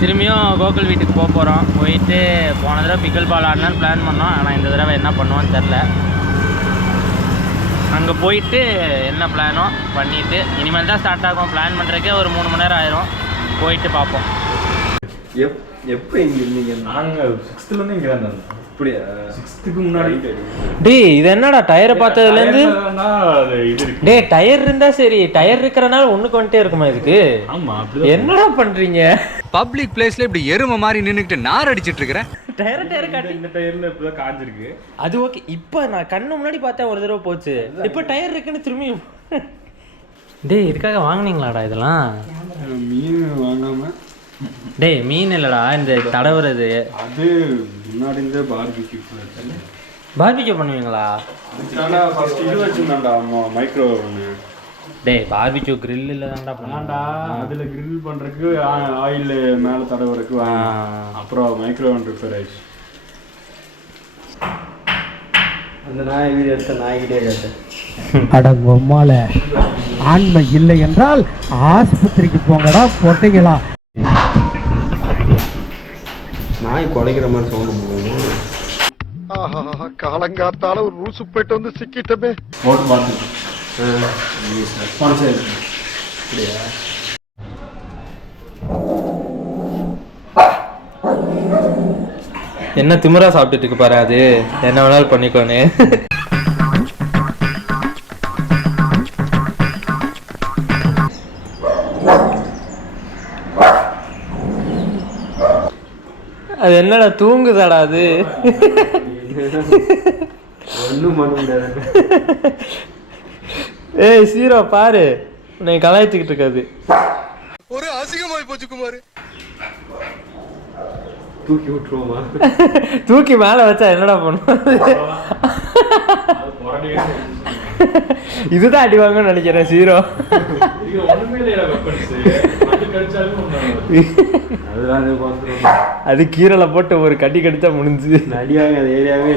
திரும்பியும் கோகுல் வீட்டுக்கு போக போகிறோம். போயிட்டு போன தடவை பிக்கிள் பால் ஆடலான்னு பிளான் பண்ணோம். ஆனால் இந்த தடவை என்ன பண்ணுவோன்னு தெரில. அங்கே போயிட்டு என்ன பிளானோ பண்ணிவிட்டு இனிமேல் தான் ஸ்டார்ட் ஆகும். பிளான் பண்ணுறதுக்கே ஒரு 3 மணி நேரம் ஆயிரும். போயிட்டு பார்ப்போம். எப்போ இங்கே இருந்தீங்க? நாங்கள் 6th இங்கே தான் இருந்தோம். அப்படியா? 6th முன்னாடி. டேய் இது என்னடா டயரை பார்த்ததுலேருந்து? டேய் டயர் இருந்தா சரி, டயர் இருக்கிறனால ஒன்றுக்கு வந்துட்டே இருக்குமா இதுக்கு? ஆமாம். என்னடா பண்ணுறீங்க? பப்ளிக் பிளேஸ்ல இப்படி எருமை மாதிரி நின்றுக்கிட்டு நார் அடிச்சிட்டு இருக்கிறேன். டயர் காட்டி இந்த டயர்ல இப்பதான் காஞ்சிருக்கு. அது ஓகே. இப்போ நான் கண்ணு முன்னாடி பார்த்தேன் ஒரு தடவை போச்சு. இப்போ டயர் இருக்குன்னு திரும்பி. டேய் இதுக்காக வாங்கினீங்களாடா இதெல்லாம்? மீன் வாங்காம. டேய் மீன் இல்லடா இந்த தடவுறது. அது முன்னாடி இந்த பார்பிக்யூ பார்பிக்யூ பண்ணுவீங்களா? ஃபர்ஸ்ட் இது வச்சிருந்தாண்டா மைக்ரோ ஓவன். டேய் பார்பிக்யூ கிரில் இல்லை தான்டா பண்ணாண்டா. அதில் கிரில் பண்ணுறதுக்கு ஆயில் மேலே தடவுறதுக்கு அப்புறம் மைக்ரோ ஓவன் ரிப்பேர் ஆயிடுச்சு. அந்த நாய் வீடு எடுத்த நாய்கிட்டே கேட்டேன். அடங்கொம்மால ஆண்மை இல்லை என்றால் ஆஸ்பத்திரிக்கு போங்கடா பொட்டைங்களா. நாய் குலைக்கிற மாதிரி சவுண்ட் போடுவோம். காலங்காத்தால ஒரு ரூசு போயிட்டு வந்து சிக்கிட்டமே. போட்டு பார்த்து அப்படியா? என்ன திமிரா சாப்பிட்டுட்டு இருக்கு பாரு. அது என்ன வேணாலும் பண்ணிக்கோனே. அது என்னடா தூங்குதாடா அது? ஒன்றும் பண்ண முடியாது. ஏய் சீரோ பாரு, உன்னை கலாய்ச்சிக்கிட்டு இருக்காது. ஒரு அசிங்கமாய் போச்சு குமார். தூக்கி விட்டுருவோமா? தூக்கி மேல வச்சா என்னடா பண்ணுவோம்? இதுதான் அடி வாங்கன்னு நினைக்கிறேன் சீரோ. அது கீரலை போட்டு ஒரு கட்டி கடிச்சா முடிஞ்சு. நடிவாங்க அது ஏரியாவே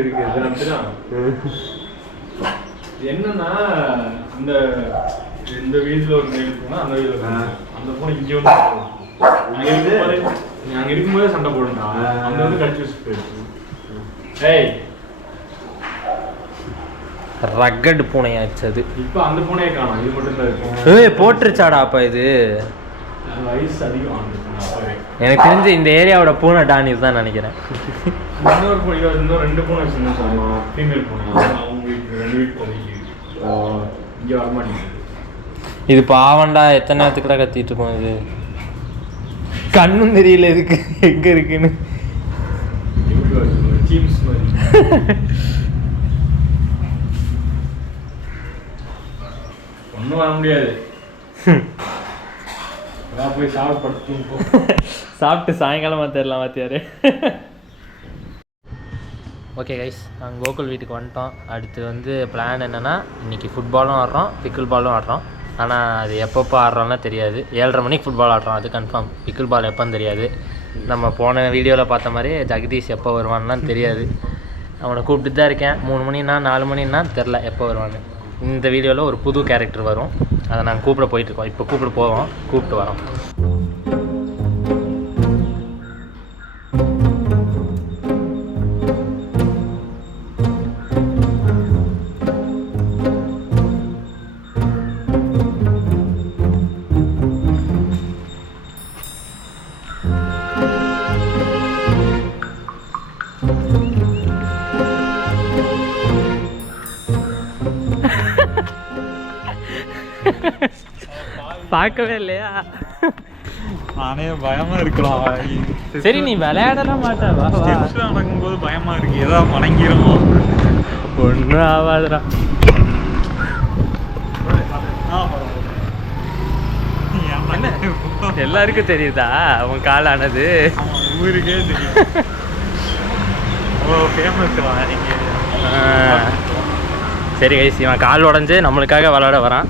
இருக்கு. என்னன்னா இந்த இந்த வீதியில ஒரு கைடு போனா அந்த வீதியில அந்த போன இங்க வந்து அங்க இருக்கும்போதே சண்டை போடுறா. அந்த வந்து கடிச்சு வச்சு போயிடுச்சு. ஏய் ரக்கட் பூனையாச்சு அது. இப்போ அந்த பூனையை காணோம். இது மட்டும் தான் இருக்கு. ஏய் போட்டுருச்சாடா அப்ப இது? வயசு அதிகம் ஆகுது. எனக்கு தெரிஞ்சு இந்த ஏரியாவோட பூனை டான் இதுதான் நினைக்கிறேன். இன்னொரு பூனை இன்னும் 2 பூனை வச்சுருந்தோம். ஃபீமேல் பூனை அவங்க வீட்டு 2 வீட்டு போனீங்க. இங்கே வரமாட்டேங்குது. இது பாவண்டா. எத்தனை நேரத்துக்கு கூட கத்திட்டு இருக்கோம். இது கண்ணும் தெரியல இதுக்கு எங்க இருக்குன்னு. ஒன்றும் வர முடியாது. போய் சாப்பிட்டு சாயங்காலமாக தெரியலாம் வாத்தியாரு. ஓகே கைஸ், நாங்கள் கோகுல் வீட்டுக்கு வந்துட்டோம். அடுத்து வந்து பிளான் என்னென்னா இன்றைக்கி ஃபுட்பாலும் ஆடுறோம், பிக்கிள் பாலும் ஆடுறோம். ஆனால் அது எப்பப்போ ஆடுறோன்னா தெரியாது. 7:30 மணிக்கு ஃபுட்பால் ஆடுறோம், அது கன்ஃபார்ம். பிக்கிள் பால் எப்போன்னு தெரியாது. நம்ம போன வீடியோவில் பார்த்த மாதிரி ஜெகதீஷ் எப்போ வருவான்லாம் தெரியாது. அவனை கூப்பிட்டு தான் இருக்கேன். 3 மணின்னா 4 மணின்னா தெரில எப்போ வருவான்னு. இந்த வீடியோவில் ஒரு புது கேரக்டர் வரும், அதை நாங்கள் கூப்பிட போயிட்டுருக்கோம். இப்போ கூப்பிட்டு போவோம், கூப்பிட்டு வரோம். பார்க்கவே இல்லையா? நானே பயமா இருக்கலாம். சரி நீ விளையாடலாம் மாட்டா? நடக்கும்போது பயமா இருக்கு, ஏதாவது வணங்கிரும். ஒன்றும் ஆகாதுடா. எல்லாருக்கும் தெரியுதா உன் காலானது? ஊருக்கே தெரியும். அவ்வளோ ஃபேமஸ். சரி கைஸ், இவன் கால் உடஞ்சு நம்மளுக்காக விளையாட வரான்.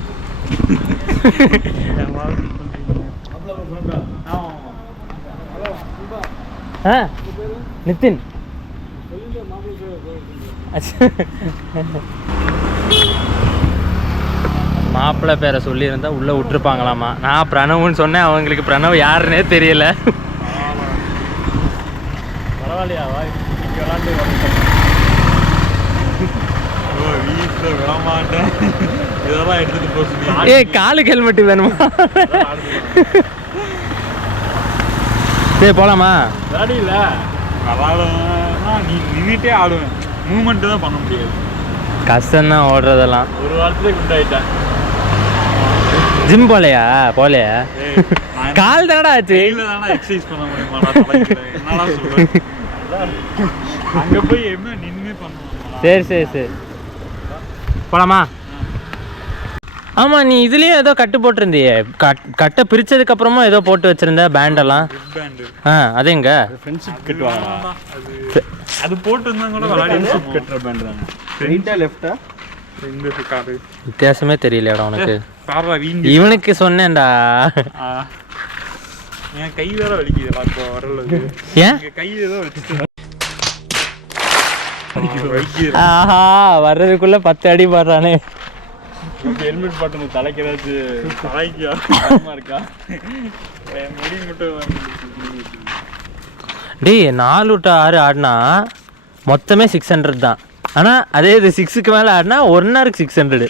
நிதின் மாப்பிள்ளை பேரை சொல்லியிருந்தா உள்ளே விட்டுருப்பாங்களாமா. நான் பிரணவ்னு சொன்னேன், அவங்களுக்கு பிரணவ் யாருன்னே தெரியல. பரவாயில்லையா விளாண்டு வீட்டில் விடமாட்டேன் இதெல்லாம் எடுத்துட்டு போக. காலுக்கு ஹெல்மெட் வேணுமா? சரி போலாமா? விளையாடி இல்லை விளாடுவேன்னா நீ நின்றுட்டே ஆடுவேன், மூவ்மெண்ட்டு தான் பண்ண முடியாது. கஷ்டம்தான் ஓடுறதெல்லாம். ஒரு வாரத்துல குண்டாயிட்டேன். ஜிம் போலையா? கால் தானடா ஆச்சு. எக்ஸசைஸ் பண்ண முடியுமா? என்னடா சொல்றேன், அங்கே போய் என்ன நின்று பண்ணுவோம். சரி போலாமா? ஆமா, நீ இதுலயே ஏதோ கட்டு போட்டிருந்தியே, கட்டை பிரிச்சதுக்கு அப்புறமா ஏதோ போட்டு வச்சிருந்த பேண்டெல்லாம். அது எங்க? ஃப்ரெண்ட்ஷிப் கட்டுவாங்க. அது போட்டு இருந்தா கூட ஃப்ரெண்ட்ஷிப் கட்டுற பேண்ட் தாங்க. ரைட்டா லெஃப்டா? இந்த கார் வித்தியாசமே தெரியலடா உனக்கு. பாரா வீங்க இவனுக்கு சொன்னேன்டா. என் கை வேற வலிக்குதுடா இப்போ வரல. ஏன் கை ஏதோ வலிக்குது. ஆஹா, வர்றதுக்குள்ள 10 அடி போடுறானே. ஹெல்மெட் போட்டு தலைக்கு ஏதாச்சும் தலைக்கு இருக்கா? முடி மட்டும். டேய் 4 to 6 ஆடினா மொத்தமே 600 தான். ஆனால் அதே இது 6க்கு மேலே ஆடினா 1 ஹவருக்கு 600.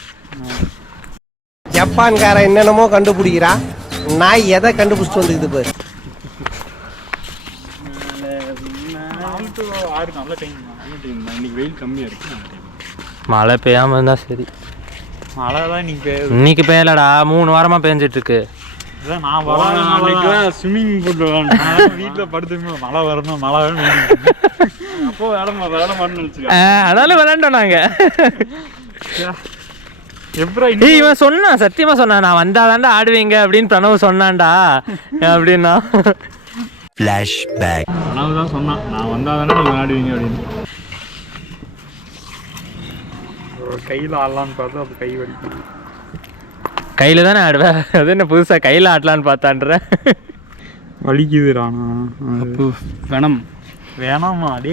ஜப்பான்கார என்னென்னமோ கண்டுபிடிக்கிறா, நான் எதை கண்டுபிடிச்சிட்டு வந்துக்குது பாரு. 4 to 6 நல்ல டைம் தான். இன்னைக்கு வெயில் கம்மியாக இருக்கு. மழை பெய்யாமல் இருந்தால் சரி. மழை தான் இன்னைக்கு பெய்யலடா, 3 வாரமாக பெஞ்சிட்டு இருக்கு. நான் வரலாம் ஸ்விம்மிங் பூல் வீட்டில் படுத்துக்கணும். மழை வரணும் மழை வரணும். அப்போ வேலை மாட்டேன்னு நினச்சிருக்கேன். அதனால விளையாண்டோம் நாங்கள். எப்போ இவன் சொன்னான், சத்தியமாக சொன்னான், நான் வந்தாதாண்டா ஆடுவீங்க அப்படின்னு பிரணவ் சொன்னான்டா அப்படின்னா. ஃப்ளாஷ்பேக். பிரணவ் தான் சொன்னான், நான் வந்தாதானே நீங்கள் ஆடுவீங்க அப்படின்னு. கையில் ஆடலான்னு பார்த்தா அது கை வலிக்கும். கையில் தானே ஆடுவேன், அது என்ன புதுசாக கையில் ஆடலான்னு பார்த்தான்ற. வலிக்குதுடானா வேணாம் வேணாமா? அடே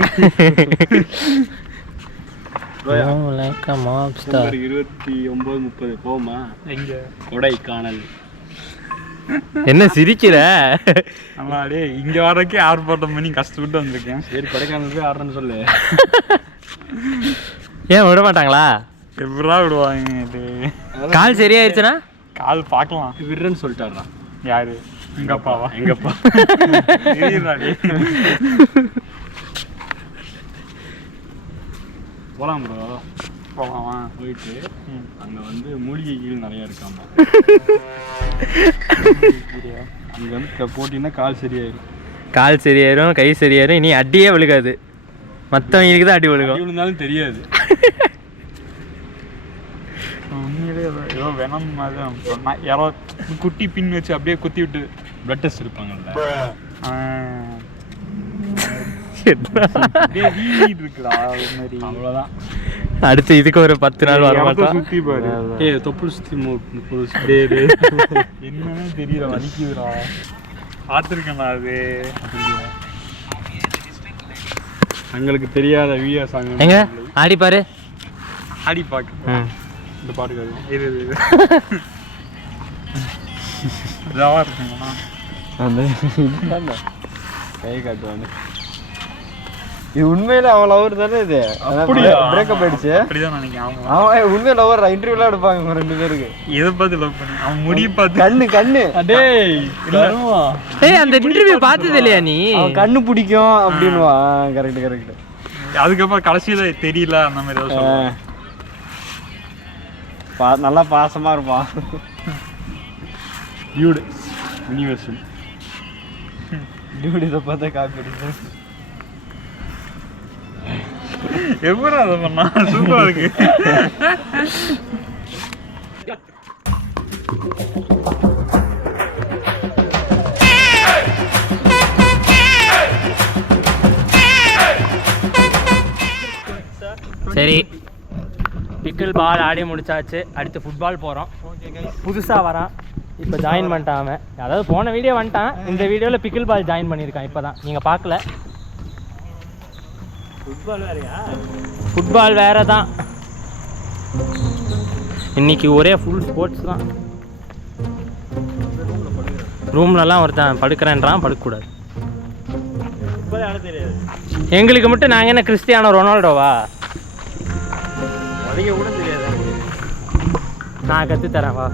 29-30 போமா? எங்க? கொடைக்கானல். என்ன சிரிக்கிற? ஆமா அடே, இங்க வரக்கே ஆர்ப்பாட்டம் பண்ணி கஷ்டப்பட்டு வந்திருக்கேன். சரி கொடைக்கானல் போய் ஆடுறேன்னு சொல்லு. ஏன் விட மாட்டாங்களா? எப்படா விடுவாங்க? இது கால் சரியாயிருச்சுன்னா கால் பார்க்கலாம் விடுறேன்னு சொல்லிட்டாரா. யாரு? எங்க அப்பாவா? எங்க அப்பா போலாம் ப்ரோ. போலாமா? போயிட்டு அங்க வந்து மூலிகைகள் நிறைய இருக்காமா. அங்க வந்து போட்டின்னா கால் சரியாயிரும். கால் சரியாயிரும், கை சரியாயிரும், இனி அடியே விழுகாது. மற்றவங்களுக்கு தான் அடி விழுகும். விழுந்தாலும் தெரியாது. உண்மையிலே ஏதோ வேணும் மாதிரி தான் சொன்னா. யாரோ குட்டி பின் வச்சு அப்படியே குத்தி விட்டு பிளட் டெஸ்ட் இருப்பாங்கல்ல, இருக்குடா மாதிரி. அவ்வளோதான். அடுத்து இதுக்கு ஒரு 10 நாள் வர மாட்டோம். சுற்றி பாரு. தொப்புள் சுற்றி என்னன்னு தெரியல, வலிக்குதுடா. பார்த்துருக்கேண்ணா அது. எங்களுக்கு தெரியாத வீடியோ சாங் எங்க ஆடி பாரு. ஆடி பாக்கு இந்த பாட்டுக்காரு இது ஜாவா இருக்குங்கண்ணா. அந்த கை காட்டுவாங்க. இது உண்மையில அவன் லவர் தானே? இது அப்படியா? பிரேக்கப் ஆயிடுச்சு. அப்படிதான் நினைக்கிறேன். அவன் உண்மையில லவர். இன்டர்வியூலாம் எடுப்பாங்க 2 பேருக்கு. எதை பார்த்து லவ் பண்ணி? அவன் முடி பார்த்து. கண்ணு டேய் அந்த இன்டர்வியூ பார்த்தது இல்லையா நீ? அவன் கண்ணு பிடிக்கும் அப்படின்னுவான். கரெக்ட். அதுக்கப்புறம் கடைசியில தெரியல அந்த மாதிரி ஏதாவது சொல்லுவான். நல்லா பாசமா இருப்பான். Dude universal. டியூட் இதை பார்த்தா காப்பி அடிச்சு எப்படி அதை பண்ணா? சூப்பரா இருக்கு. சரி, பிக்கிள் பால் ஆடி முடிச்சாச்சு. அடுத்து ஃபுட்பால் போகிறோம். புதுசாக வரான், இப்போ ஜாயின் பண்ணிட்டான் அவன். அதாவது போன வீடியோ வந்துட்டான், இந்த வீடியோவில் பிக்கிள் பால் ஜாயின் பண்ணியிருக்கான். இப்போ தான் நீங்கள் பார்க்கல. ஃபுட்பால் வேறையா? ஃபுட்பால் வேறு தான். இன்னைக்கு ஒரே ஃபுல் ஸ்போர்ட்ஸ் தான். ரூம்லலாம் ஒருத்தன் படுக்கிறேன்றான், படுக்கக்கூடாது. எங்களுக்கு மட்டும் நாங்கள் என்ன கிறிஸ்டியானோ ரொனால்டோவா? கூட தெரியாது. நான் கற்றுத்தரேன் வா.